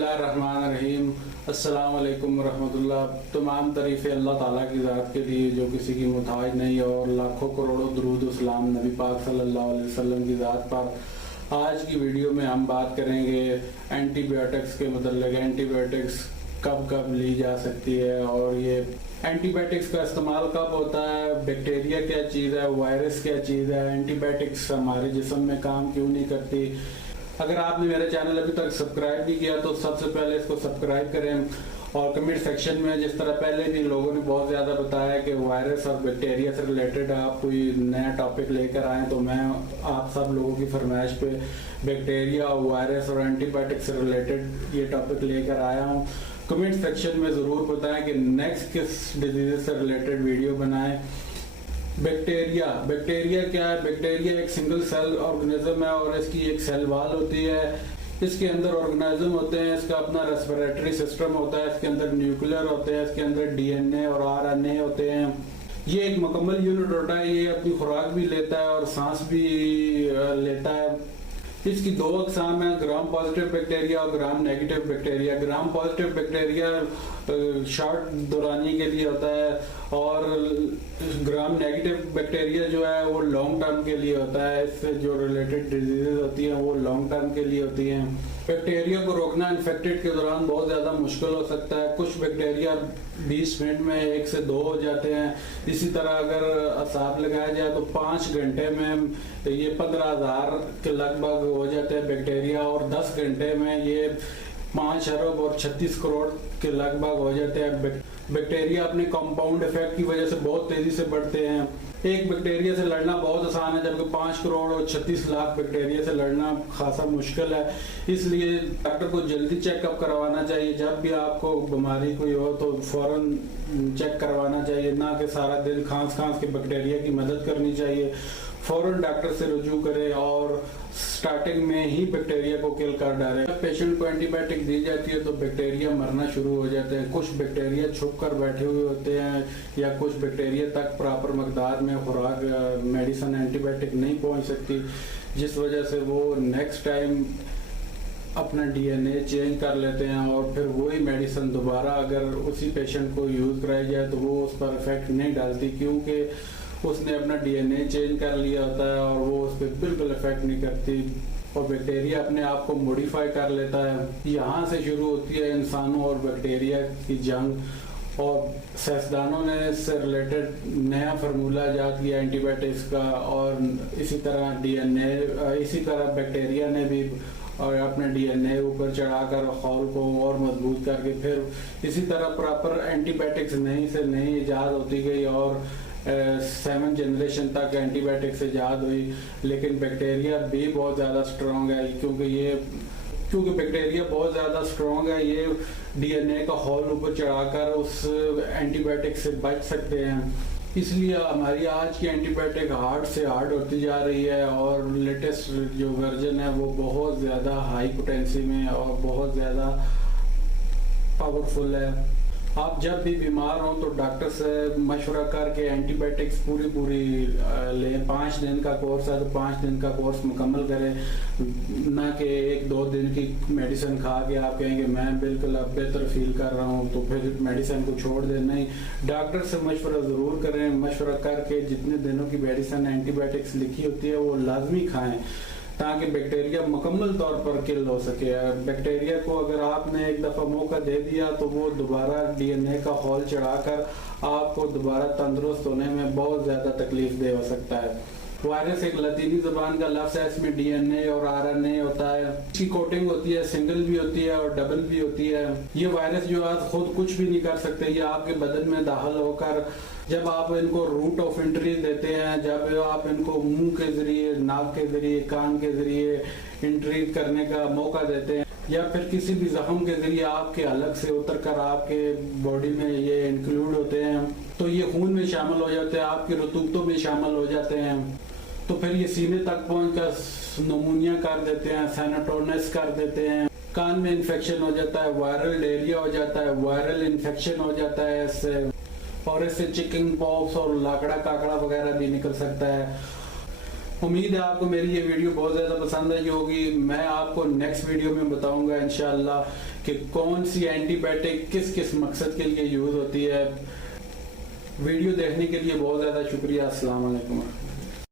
बिस्मिल्लाहिर्रहमानिर्रहीम। अस्सलाम वालेकुम रहमतुल्लाह। तमाम तारीफ़ें अल्लाह ताला की ज़ात के लिए जो किसी की मुताज नहीं, और लाखों करोड़ों दुरूद सलाम नबी पाक सल्लल्लाहु अलैहि वसल्लम की ज़ात पर। आज की वीडियो में हम बात करेंगे एंटीबायोटिक्स के मतलब एंटीबायोटिक्स कब कब ली जा सकती है, और ये एंटीबायोटिक्स का इस्तेमाल कब होता है, बैक्टीरिया क्या चीज़ है, वायरस क्या चीज़ है, एंटीबायोटिक्स हमारे जिस्म में काम क्यों नहीं करती। अगर आपने मेरा चैनल अभी तक सब्सक्राइब नहीं किया तो सबसे पहले इसको सब्सक्राइब करें, और कमेंट सेक्शन में जिस तरह पहले भी लोगों ने बहुत ज़्यादा बताया कि वायरस और बैक्टीरिया से रिलेटेड आप कोई नया टॉपिक लेकर आएँ, तो मैं आप सब लोगों की फरमाइश पे बैक्टीरिया और वायरस और एंटीबायोटिक से रिलेटेड ये टॉपिक लेकर आया हूँ। कमेंट सेक्शन में ज़रूर बताएं कि नेक्स्ट किस डिजीज़ से रिलेटेड वीडियो बनाएं। बैक्टीरिया क्या है? बैक्टीरिया एक सिंगल सेल ऑर्गेनिज्म है, और इसकी एक सेल वॉल होती है। इसके अंदर ऑर्गेनिज्म होते हैं, इसका अपना रेस्पिरेटरी सिस्टम होता है, इसके अंदर न्यूक्लियर होते हैं, इसके अंदर डीएनए और आरएनए होते हैं। ये एक मुकम्मल यूनिट होता है, ये अपनी खुराक भी लेता है और सांस भी लेता है। इसकी दो अकसाम है, ग्राम पॉजिटिव बैक्टीरिया और gram negative bacteria. Gram positive bacteria short दौरानी के लिए होता है, और ग्राम नेगेटिव बैक्टीरिया जो है वो लॉन्ग टर्म के लिए होता है। इससे जो रिलेटेड डिजीजेज होती हैं वो लॉन्ग टर्म के लिए होती हैं। बैक्टीरिया को रोकना इन्फेक्टेड के दौरान बहुत ज़्यादा मुश्किल हो सकता है। कुछ बैक्टीरिया 20 मिनट में 1 से 2 हो जाते हैं। इसी तरह अगर हिसाब लगाया जाए तो 5 घंटे में ये 15,000 के लगभग हो जाते हैं बैक्टीरिया, और 10 घंटे में ये 5 अरब और 36 करोड़ के लगभग हो जाते हैं। बैक्टीरिया अपने कंपाउंड इफेक्ट की वजह से बहुत तेजी से बढ़ते हैं। एक बैक्टीरिया से लड़ना बहुत आसान है, जबकि 5 करोड़ और 36 लाख बैक्टीरिया से लड़ना खासा मुश्किल है। इसलिए डॉक्टर को जल्दी चेकअप करवाना चाहिए। जब भी आपको बीमारी कोई हो तो फौरन चेक करवाना चाहिए, ना कि सारा दिन खांस के बैक्टीरिया की मदद करनी चाहिए। फौरन डॉक्टर से रुजू करें और स्टार्टिंग में ही बैक्टीरिया को किल कर डालें। जब पेशेंट को एंटीबायोटिक दी जाती है तो बैक्टीरिया मरना शुरू हो जाते हैं। कुछ बैक्टीरिया छुप कर बैठे हुए होते हैं, या कुछ बैक्टीरिया तक प्रॉपर मकदार में खुराक मेडिसिन एंटीबायोटिक नहीं पहुंच सकती, जिस वजह से वो नेक्स्ट टाइम अपना डीएनए चेंज कर लेते हैं, और फिर वही मेडिसिन दोबारा अगर उसी पेशेंट को यूज़ कराई जाए तो वो उस पर इफेक्ट नहीं डालती, क्योंकि उसने अपना डीएनए चेंज कर लिया होता है और वो उस पर बिल्कुल इफेक्ट नहीं करती, और बैक्टीरिया अपने आप को मॉडिफाई कर लेता है। यहाँ से शुरू होती है इंसानों और बैक्टीरिया की जंग, और साइंसदानों ने इससे रिलेटेड नया फार्मूला ईजाद किया एंटीबायोटिक्स का, और इसी तरह बैक्टीरिया ने भी और अपने डीएनए ऊपर चढ़ाकर खौल को और मजबूत करके फिर इसी तरह प्रॉपर एंटीबायोटिक्स नई से नई ईजाद होती गई, और 7 जनरेशन तक एंटीबायोटिक्स ईजाद हुई। लेकिन बैक्टीरिया भी बहुत ज़्यादा स्ट्रॉन्ग है, क्योंकि बैक्टीरिया बहुत ज़्यादा स्ट्रॉन्ग है। ये डीएनए का हॉल ऊपर चढ़ाकर उस एंटीबायोटिक से बच सकते हैं। इसलिए हमारी आज की एंटीबायोटिक हार्ड से हार्ड होती जा रही है, और लेटेस्ट जो वर्जन है वो बहुत ज़्यादा हाई पोटेंसी में और बहुत ज़्यादा पावरफुल है। आप जब भी बीमार हो तो डॉक्टर से मशवरा करके एंटीबायोटिक्स पूरी लें। 5 दिन का कोर्स है तो 5 दिन का कोर्स मुकम्मल करें, ना कि 1-2 दिन की मेडिसिन खा के आप कहेंगे मैं बिल्कुल अब बेहतर फील कर रहा हूँ तो फिर मेडिसिन को छोड़ दें। नहीं, डॉक्टर से मशवरा ज़रूर करें। मशवरा करके जितने दिनों की मेडिसिन एंटीबायोटिक्स लिखी होती है वो लाजमी खाएँ, ताकि बैक्टीरिया मुकम्मल तौर पर किल हो सके। बैक्टीरिया को अगर आपने एक दफ़ा मौका दे दिया तो वो दोबारा डीएनए का हॉल चढ़ाकर आपको दोबारा तंदुरुस्त होने में बहुत ज़्यादा तकलीफ दे हो सकता है। वायरस एक लतीनी ज़बान का लफ्ज़ है, इसमें डीएनए और आरएनए होता है। इसकी कोटिंग होती है, सिंगल भी होती है और डबल भी होती है। ये वायरस जो है खुद कुछ भी नहीं कर सकते, ये आपके बदन में दाखिल होकर जब आप इनको रूट ऑफ एंट्री देते हैं, जब आप इनको मुंह के जरिए, नाक के जरिए, कान के जरिए एंट्री करने का मौका देते हैं, या फिर किसी भी जख्म के जरिए आपके अलग से उतर कर आपके बॉडी में ये इंक्लूड होते हैं, तो ये खून में शामिल हो जाते हैं, आपकी रतूबतों में शामिल हो जाते हैं, तो फिर ये सीने तक पहुंचकर नमूनिया कर देते हैं, सैनाटोनस कर देते हैं, कान में इन्फेक्शन हो जाता है, वायरल डायरिया हो जाता है, वायरल इन्फेक्शन हो जाता है इससे, और इससे चिकन पॉक्स और लाकड़ा काकड़ा वगैरह भी निकल सकता है। उम्मीद है आपको मेरी ये वीडियो बहुत ज़्यादा पसंद आई होगी। मैं आपको नेक्स्ट वीडियो में बताऊंगा इंशाल्लाह कि कौन सी एंटीबायोटिक किस किस मकसद के लिए यूज़ होती है। वीडियो देखने के लिए बहुत ज़्यादा शुक्रिया। अस्सलाम वालेकुम।